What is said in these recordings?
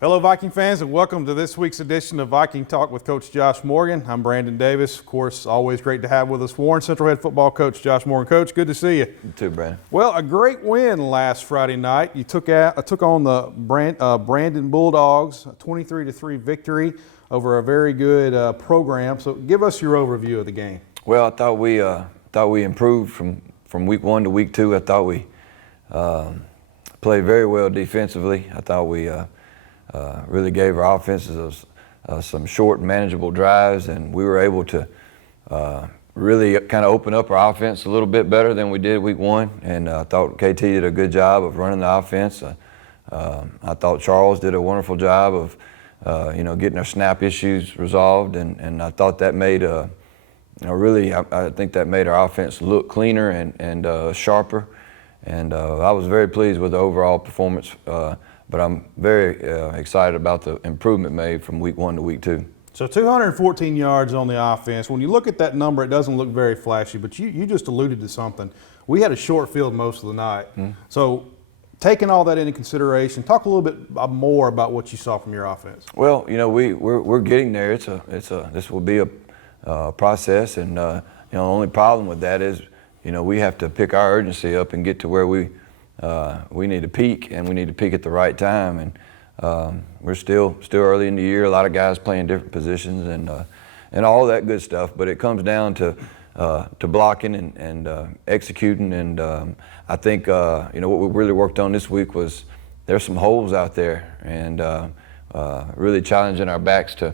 Hello, Viking fans, and welcome to this week's edition of Viking Talk with Coach Josh Morgan. I'm Brandon Davis. Of course, always great to have with us Warren Central head football coach Josh Morgan. Coach, good to see you. You too, Brandon. Well, a great win last Friday night. You took on the Brandon Bulldogs, a 23-3 victory over a very good program. So, give us your overview of the game. Well, I thought we improved from week one to week two. I thought we played very well defensively. I thought we really gave our offenses some short, manageable drives, and we were able to really kind of open up our offense a little bit better than we did week one. And I thought KT did a good job of running the offense. I thought Charles did a wonderful job of getting our snap issues resolved, and I thought that made I think that made our offense look cleaner and sharper. And I was very pleased with the overall performance. But I'm very excited about the improvement made from week one to week two. So 214 yards on the offense. When you look at that number, it doesn't look very flashy, but you just alluded to something. We had a short field most of the night. Mm-hmm. So taking all that into consideration, talk a little bit more about what you saw from your offense. Well, we're getting there. This will be a process, and the only problem with that is we have to pick our urgency up and get to where we need to peak, and we need to peak at the right time. And we're still early in the year. A lot of guys playing different positions and all that good stuff. But it comes down to blocking and executing. And I think what we really worked on this week was there's some holes out there, and really challenging our backs to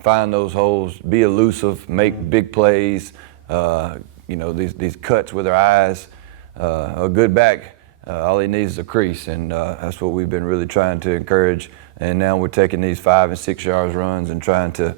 find those holes, be elusive, make big plays. These cuts with our eyes. A good back. All he needs is a crease, and that's what we've been really trying to encourage. And now we're taking these 5 and 6 yards runs and trying to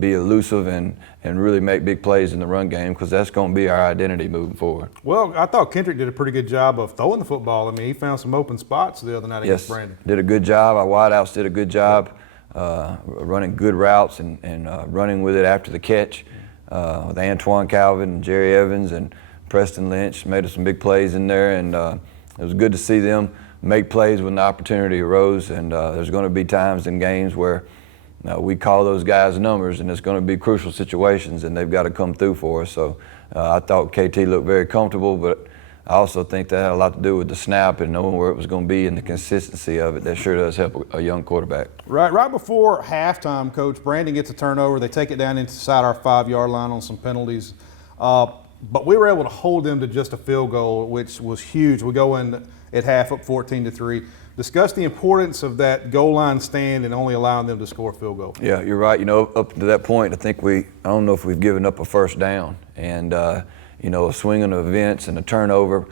be elusive and really make big plays in the run game, because that's going to be our identity moving forward. Well, I thought Kendrick did a pretty good job of throwing the football. I mean, he found some open spots the other night against Brandon. Did a good job. Our wideouts did a good job running good routes and running with it after the catch with Antoine Calvin and Jerry Evans and Preston Lynch made us some big plays in there, and it was good to see them make plays when the opportunity arose. And there's going to be times in games where we call those guys numbers, and it's going to be crucial situations, and they've got to come through for us. So I thought KT looked very comfortable, but I also think that had a lot to do with the snap and knowing where it was going to be and the consistency of it. That sure does help a young quarterback. Right before halftime, Coach, Brandon gets a turnover. They take it down inside our 5-yard line on some penalties. But we were able to hold them to just a field goal, which was huge. We go in at half up 14-3. Discuss the importance of that goal line stand and only allowing them to score a field goal. Yeah, you're right. Up to that point, I don't know if we've given up a first down. And, a swing on events and a turnover.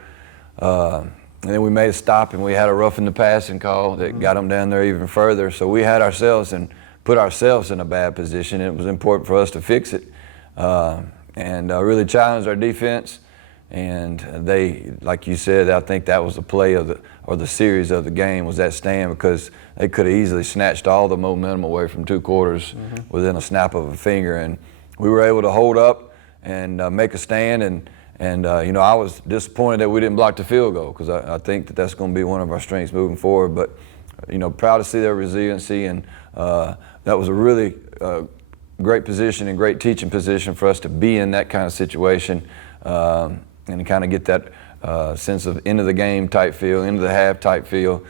And then we made a stop, and we had a roughing the passing call that got them down there even further. So we had put ourselves in a bad position, and it was important for us to fix it. And really challenged our defense, and they, like you said, I think that was the play or the series of the game was that stand, because they could have easily snatched all the momentum away from 2 quarters within a snap of a finger, and we were able to hold up and make a stand, and I was disappointed that we didn't block the field goal, because I think that's going to be one of our strengths moving forward. But proud to see their resiliency, and that was a really great position and great teaching position for us to be in that kind of situation, and kind of get that sense of end of the game type feel, end of the half type feel.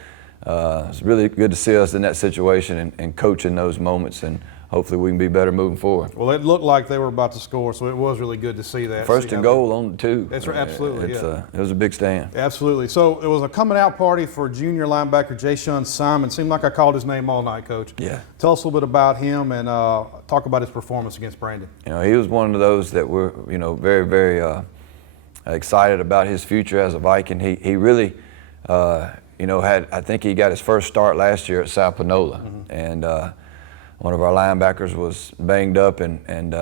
It's really good to see us in that situation and coach in those moments, and hopefully we can be better moving forward. Well, it looked like they were about to score, so it was really good to see that. First and goal on the 2. That's right, absolutely. It was a big stand. Absolutely. So it was a coming out party for junior linebacker Jayshun Simon. Seemed like I called his name all night, Coach. Yeah. Tell us a little bit about him and talk about his performance against Brandon. He was one of those that were, very, very excited about his future as a Viking. He really, I think he got his first start last year at South Panola, and one of our linebackers was banged up, and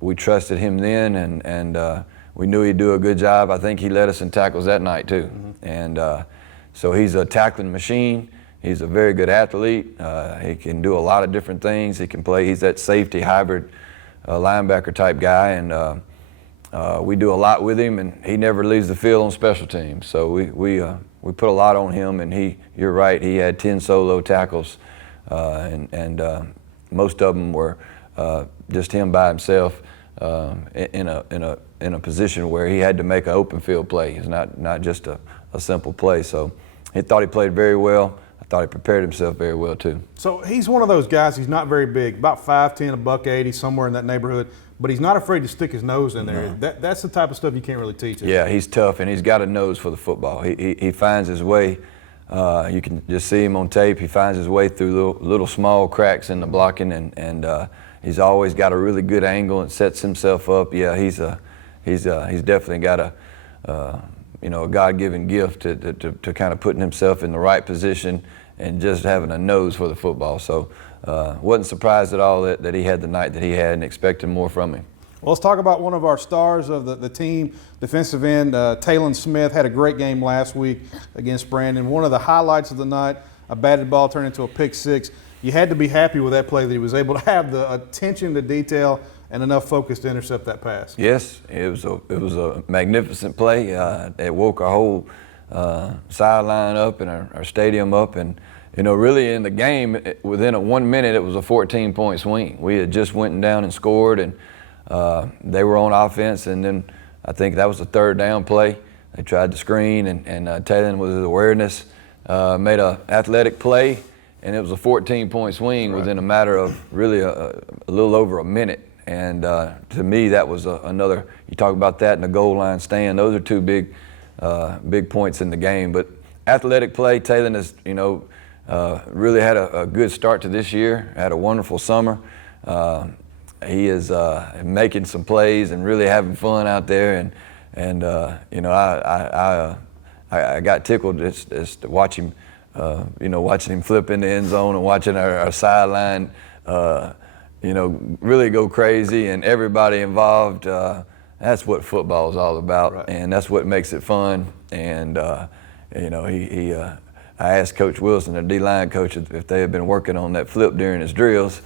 we trusted him then, and we knew he'd do a good job. I think he led us in tackles that night too. And so he's a tackling machine. He's a very good athlete. He can do a lot of different things. He can play. He's that safety hybrid linebacker type guy, and we do a lot with him, and he never leaves the field on special teams. So we put a lot on him, and you're right, he had 10 solo tackles, and most of them were just him by himself in a position where he had to make an open field play. It's not just a simple play. So he thought he played very well. I thought he prepared himself very well too. So he's one of those guys, he's not very big, about 5'10", $180, somewhere in that neighborhood, but he's not afraid to stick his nose in there. No. That's the type of stuff you can't really teach. Yeah, he's tough, and he's got a nose for the football. He finds his way. You can just see him on tape. He finds his way through little small cracks in the blocking, and he's always got a really good angle and sets himself up. Yeah, he's definitely got a God-given gift to kind of putting himself in the right position and just having a nose for the football. So wasn't surprised at all that he had the night that he had, and expected more from him. Well, let's talk about one of our stars of the team, defensive end, Talon Smith, had a great game last week against Brandon. One of the highlights of the night, a batted ball turned into a pick six. You had to be happy with that play that he was able to have the attention to detail and enough focus to intercept that pass. Yes, it was a magnificent play. It woke our whole sideline up and our stadium up, and really in the game, within 1 minute, it was a 14-point swing. We had just went down and scored, and they were on offense, and then I think that was the third down play. They tried to screen, and Taylor, with his awareness, made an athletic play, and it was a 14-point swing within a matter of really a little over a minute. And to me, that was another. You talk about that in the goal line stand. Those are two big points in the game. But athletic play, Taylor has really had a good start to this year. Had a wonderful summer. He is making some plays and really having fun out there. And I got tickled just to watch him. Watching him flip in the end zone and watching our sideline. Really go crazy, and everybody involved. That's what football is all about, and that's what makes it fun. And I asked Coach Wilson, the D-line coach, if they had been working on that flip during his drills,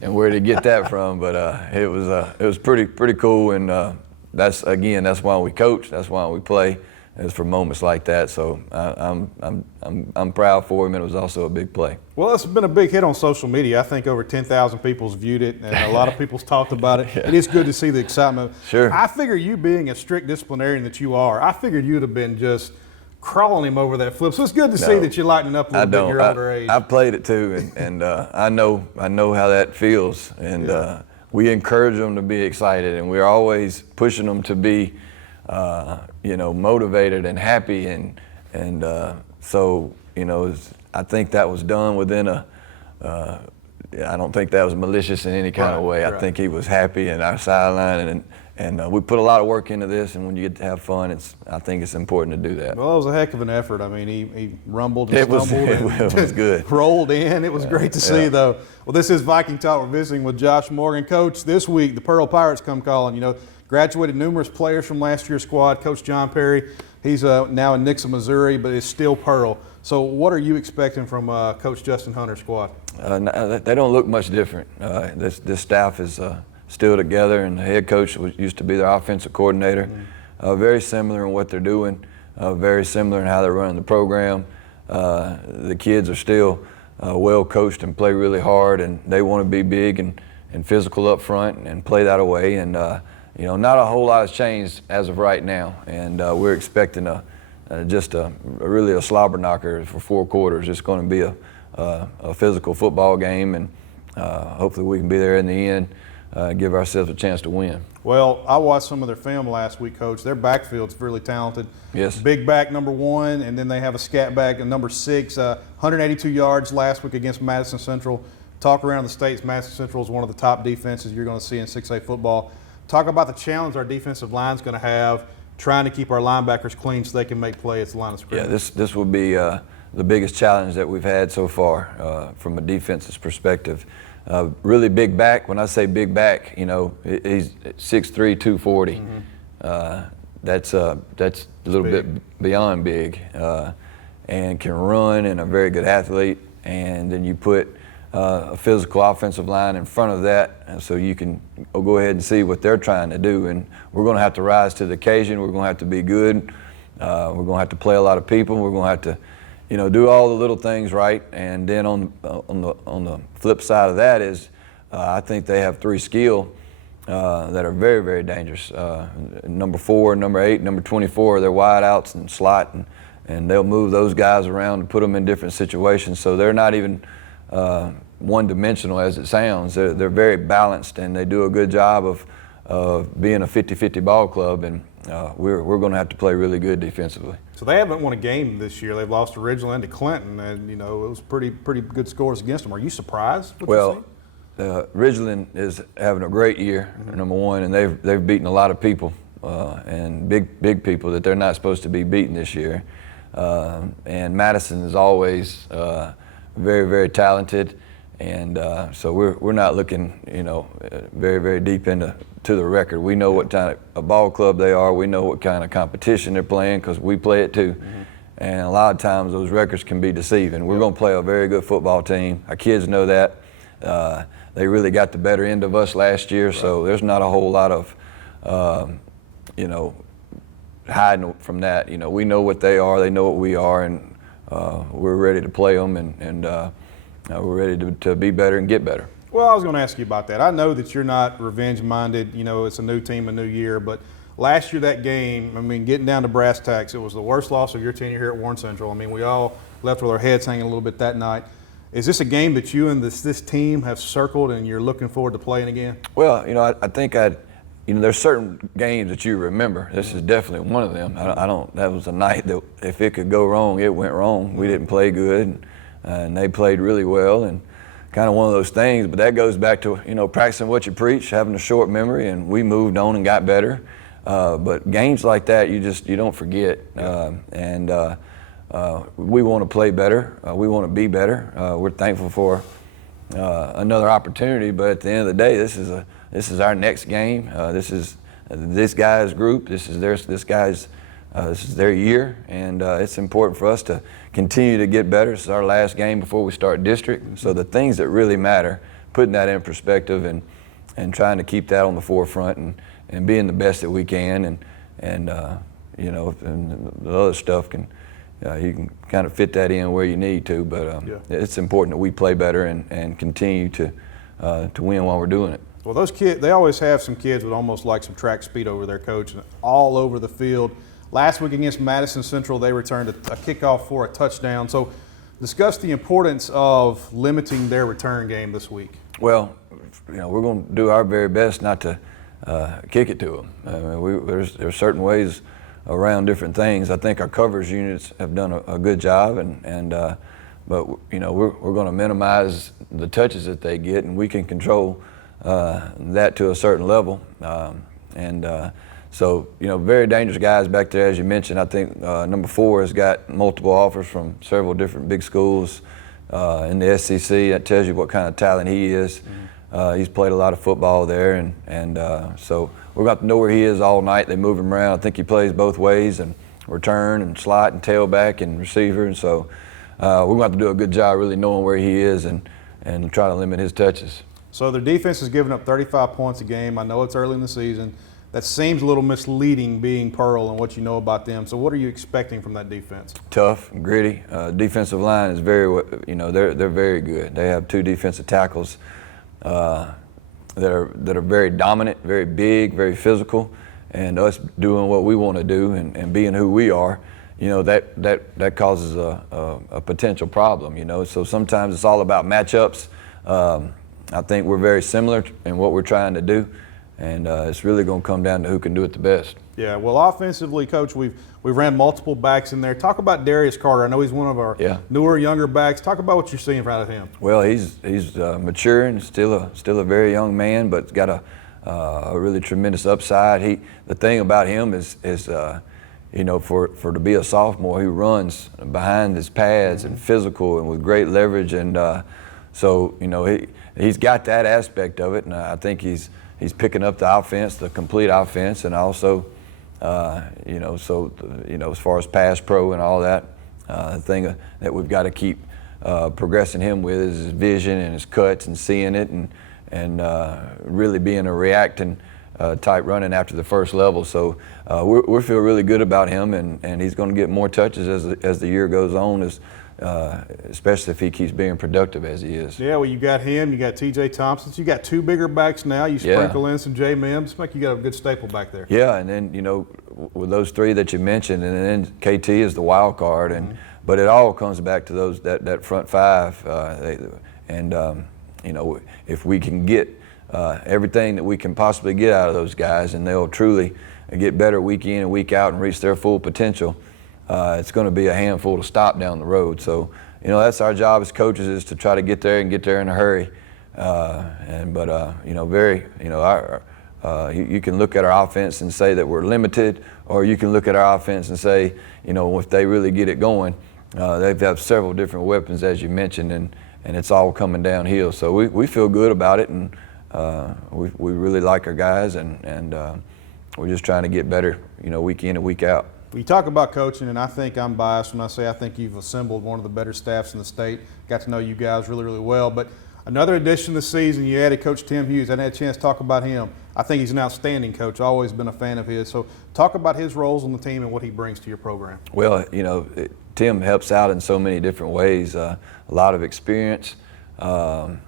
and where did he get that from. But it was pretty cool, and that's why we coach. That's why we play. It's for moments like that, so I'm proud for him, and it was also a big play. Well, it's been a big hit on social media. I think over 10,000 people's viewed it, and a lot of people's talked about it. Yeah. It is good to see the excitement. Sure. I figure you being a strict disciplinarian that you are, I figured you'd have been just crawling him over that flip. So it's good to see that you're lightening up a little bit in your older age. I played it too, and I know how that feels, and we encourage them to be excited, and we're always pushing them to be motivated and happy, and so I think that was done within I don't think that was malicious in any kind of way. I think he was happy in our sideline, and we put a lot of work into this, and when you get to have fun, I think it's important to do that. Well, it was a heck of an effort. I mean, he rumbled and stumbled. It was good. Rolled in. It was great to see, though. Well, this is Viking Talk. We're visiting with Josh Morgan. Coach, this week the Pearl Pirates come calling. Graduated numerous players from last year's squad. Coach John Perry, he's now in Nixa, Missouri, but is still Pearl. So what are you expecting from Coach Justin Hunter's squad? They don't look much different. This staff is still together, and the head coach used to be their offensive coordinator. Very similar in what they're doing, very similar in how they're running the program. The kids are still well coached and play really hard, and they want to be big and physical up front and play that away. And not a whole lot has changed as of right now, and we're expecting really a slobber knocker for 4 quarters. It's going to be a physical football game, and hopefully we can be there in the end, give ourselves a chance to win. Well, I watched some of their film last week, Coach. Their backfield's really talented. Yes. Big back number 1, and then they have a scat back at number 6. 182 yards last week against Madison Central. Talk around the states, Madison Central is one of the top defenses you're going to see in 6A football. Talk about the challenge our defensive line's going to have trying to keep our linebackers clean so they can make play at the line of scrimmage. Yeah, this will be the biggest challenge that we've had so far from a defensive perspective. Really big back. When I say big back, he's 6'3", 240. That's a little bit beyond big, and can run, and a very good athlete. And then you put a physical offensive line in front of that, and so you can go ahead and see what they're trying to do. And we're going to have to rise to the occasion. We're going to have to be good. We're going to have to play a lot of people. We're going to have to, do all the little things right. And then on the flip side of that is, I think they have 3 skill that are very, very dangerous. Number 4, number 8, number 24, they're wide outs and slot, and they'll move those guys around and put them in different situations. So they're not even one-dimensional as it sounds. They're very balanced, and they do a good job of being a 50-50 ball club, and we're going to have to play really good defensively. So they haven't won a game this year. They've lost to Ridgeland and to Clinton, and it was pretty good scores against them. Are you surprised? Ridgeland is having a great year, number one, and they've beaten a lot of people and big people that they're not supposed to be beating this year. And Madison is always very, very talented, and so we're not looking, very, very deep into the record. We know what kind of a ball club they are. We know what kind of competition they're playing because we play it too. And a lot of times those records can be deceiving. We're going to play a very good football team. Our kids know that. They really got the better end of us last year, so there's not a whole lot of, hiding from that. We know what they are, they know what we are, and we're ready to play them, and we're ready to be better and get better. Well, I was going to ask you about that. I know that you're not revenge-minded. It's a new team, a new year, but last year that game, getting down to brass tacks, it was the worst loss of your tenure here at Warren Central. We all left with our heads hanging a little bit that night. Is this a game that you and this team have circled and you're looking forward to playing again? Well, I think there's certain games that you remember. This is definitely one of them. That was a night that if it could go wrong, it went wrong. We didn't play good, and they played really well, and kind of one of those things. But that goes back to, practicing what you preach, having a short memory, and we moved on and got better. But games like that, you don't forget. We want to play better. We want to be better. We're thankful for another opportunity, but at the end of the day, this is our next game. This is this guy's group. This is their year, and it's important for us to continue to get better. This is our last game before we start district. So the things that really matter, putting that in perspective and trying to keep that on the forefront and being the best that we can, and the other stuff can. You can kind of fit that in where you need to, but it's important that we play better and continue to win while we're doing it. Well, those kids, they always have some kids with almost like some track speed over their coach, and all over the field. Last week against Madison Central, they returned a kickoff for a touchdown. So discuss the importance of limiting their return game this week. Well, we're going to do our very best not to kick it to them. There's certain ways around different things. I think our coverage units have done a good job, but we're going to minimize the touches that they get, and we can control that to a certain level. So very dangerous guys back there, as you mentioned. I think number 4 has got multiple offers from several different big schools in the SEC. That tells you what kind of talent he is. He's played a lot of football there, and so we're going to know where he is all night. They move him around. I think he plays both ways, and return and slot and tailback and receiver. And so we're going to have to do a good job really knowing where he is and try to limit his touches. So their defense has given up 35 points a game. I know it's early in the season. That seems a little misleading, being Pearl and what you know about them. So what are you expecting from that defense? Tough and gritty. Defensive line is they're very good. They have 2 defensive tackles that are very dominant, very big, very physical, and us doing what we want to do and being who we are, that causes a potential problem. So sometimes it's all about matchups. I think we're very similar in what we're trying to do, and it's really going to come down to who can do it the best. Yeah, well, offensively, Coach, we've ran multiple backs in there. Talk about Darius Carter. I know he's one of our newer, younger backs. Talk about what you're seeing out of him. Well, he's maturing, still a very young man, but got a really tremendous upside. The thing about him is for to be a sophomore, he runs behind his pads and physical and with great leverage, and so he's got that aspect of it, and I think he's picking up the offense, the complete offense, and also, as far as pass pro and all that, thing that we've got to keep progressing him with is his vision and his cuts and seeing it and really being a reacting type running after the first level. So we feel really good about him, and he's going to get more touches as the year goes on, especially if he keeps being productive as he is. Yeah, well, you got him, you got T.J. Thompson, you got two bigger backs now. You sprinkle in some J. Mims, like you got a good staple back there. Yeah, and then with those three that you mentioned, and then KT is the wild card, and but it all comes back to that front five, if we can get everything that we can possibly get out of those guys, and they'll truly get better week in and week out and reach their full potential. It's going to be a handful to stop down the road. So, that's our job as coaches, is to try to get there in a hurry. You can look at our offense and say that we're limited, or you can look at our offense and say, if they really get it going, they have several different weapons, as you mentioned, and it's all coming downhill. So we feel good about it, and we really like our guys, and we're just trying to get better, week in and week out. You talk about coaching, and I think I'm biased when I say I think you've assembled one of the better staffs in the state. Got to know you guys really, really well. But another addition this season, you added Coach Tim Hughes. I had a chance to talk about him. I think he's an outstanding coach. I've always been a fan of his. So talk about his roles on the team and what he brings to your program. Well, Tim helps out in so many different ways. A lot of experience, and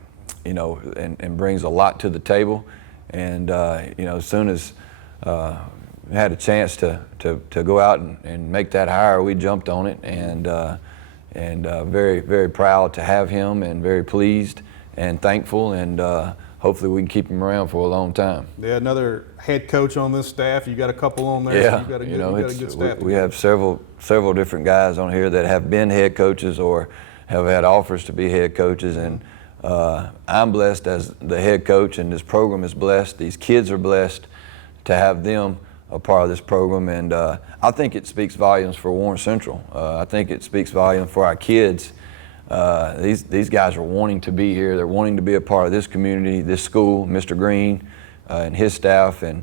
brings a lot to the table. And as soon as we had a chance to go out and make that hire, we jumped on it, and very, very proud to have him, and very pleased and thankful, and hopefully we can keep him around for a long time. Yeah, another head coach on this staff. You got a couple on there. Yeah, so you got a good staff. We have several different guys on here that have been head coaches or have had offers to be head coaches, and I'm blessed as the head coach, and this program is blessed. These kids are blessed to have them a part of this program, and I think it speaks volumes for Warren Central. I think it speaks volumes for our kids. These guys are wanting to be here. They're wanting to be a part of this community, this school, Mr. Green and his staff, and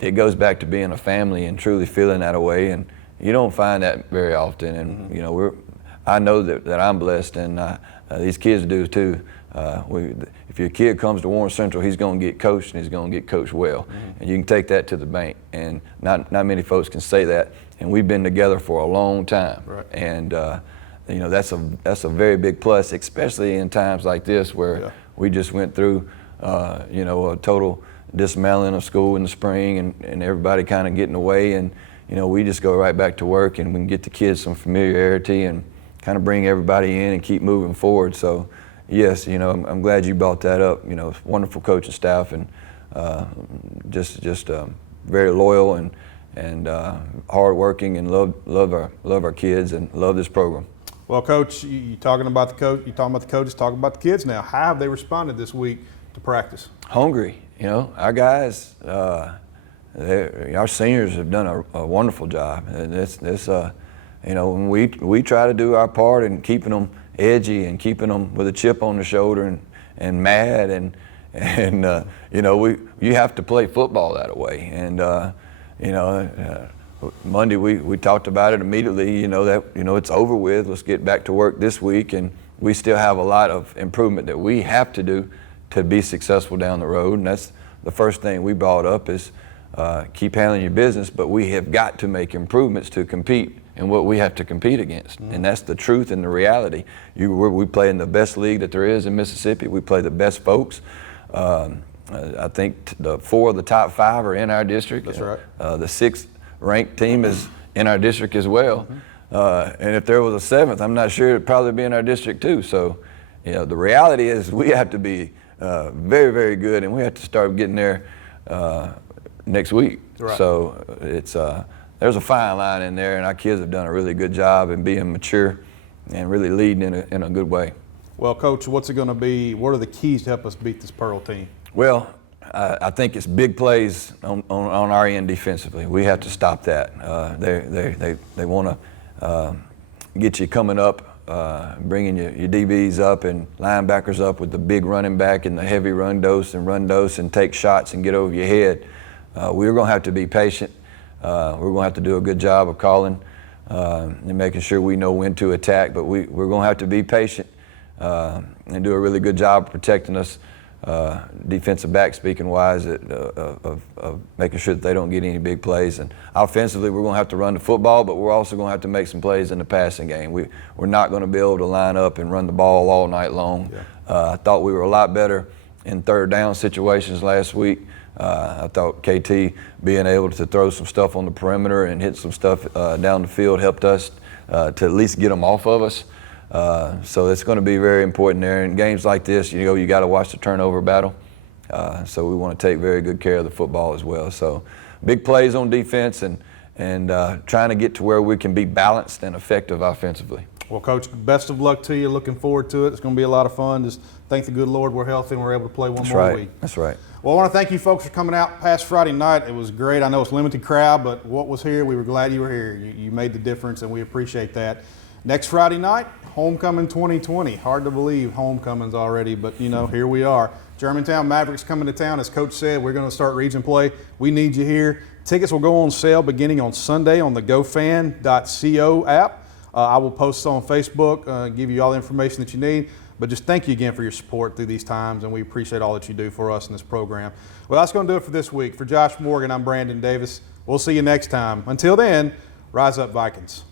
it goes back to being a family and truly feeling that way, and you don't find that very often. And I know that I'm blessed, and these kids do too. If your kid comes to Warren Central, he's going to get coached, and he's going to get coached well. And you can take that to the bank, and not many folks can say that. And we've been together for a long time, right. And that's a very big plus, especially in times like this where we just went through a total dismantling of school in the spring, and everybody kind of getting away, and we just go right back to work, and we can get the kids some familiarity and kind of bring everybody in and keep moving forward. So yes, I'm glad you brought that up. Wonderful coaching staff, and just very loyal and hardworking, and love our kids and love this program. Well, Coach, you talking about the coach? You talking about the coaches? Talking about the kids now. How have they responded this week to practice? Hungry. Our guys, our seniors have done a wonderful job. And we try to do our part in keeping them edgy and keeping them with a chip on the shoulder and mad, and you have to play football that way. And Monday we talked about it immediately. It's over with. Let's get back to work this week, and we still have a lot of improvement that we have to do to be successful down the road. And that's the first thing we brought up is keep handling your business, but we have got to make improvements to compete in what we have to compete against. And that's the truth and the reality. We play in the best league that there is in Mississippi. We play the best folks. I think the 4 of the top 5 are in our district. That's right. The 6th ranked team is in our district as well. And if there was a 7th, I'm not sure it'd probably be in our district too. So, the reality is we have to be very, very good, and we have to start getting there next week. Right. So there's a fine line in there, and our kids have done a really good job in being mature and really leading in a good way. Well, Coach, what's it going to be? What are the keys to help us beat this Pearl team? Well, I think it's big plays on our end defensively. We have to stop that. They want to get you coming up, bringing your DBs up and linebackers up with the big running back and the heavy run dose and take shots and get over your head. We're going to have to be patient. We're going to have to do a good job of calling and making sure we know when to attack. But we're going to have to be patient and do a really good job of protecting us, defensive back speaking wise, of making sure that they don't get any big plays. And offensively, we're going to have to run the football, but we're also going to have to make some plays in the passing game. We're not going to be able to line up and run the ball all night long. Yeah. I thought we were a lot better in third down situations last week. I thought KT being able to throw some stuff on the perimeter and hit some stuff down the field helped us to at least get them off of us. So it's going to be very important there. In games like this, you got to watch the turnover battle. So we want to take very good care of the football as well. So big plays on defense and trying to get to where we can be balanced and effective offensively. Well, Coach, best of luck to you. Looking forward to it. It's going to be a lot of fun. Just thank the good Lord we're healthy and we're able to play one more week. That's right. Well, I want to thank you folks for coming out past Friday night. It was great. I know it's a limited crowd, but what was here, we were glad you were here. You made the difference, and we appreciate that. Next Friday night, Homecoming 2020. Hard to believe homecoming's already, but, here we are. Germantown Mavericks coming to town. As Coach said, we're going to start region play. We need you here. Tickets will go on sale beginning on Sunday on the gofan.co app. I will post on Facebook, give you all the information that you need. But just thank you again for your support through these times, and we appreciate all that you do for us in this program. Well, that's going to do it for this week. For Josh Morgan, I'm Brandon Davis. We'll see you next time. Until then, rise up, Vikings.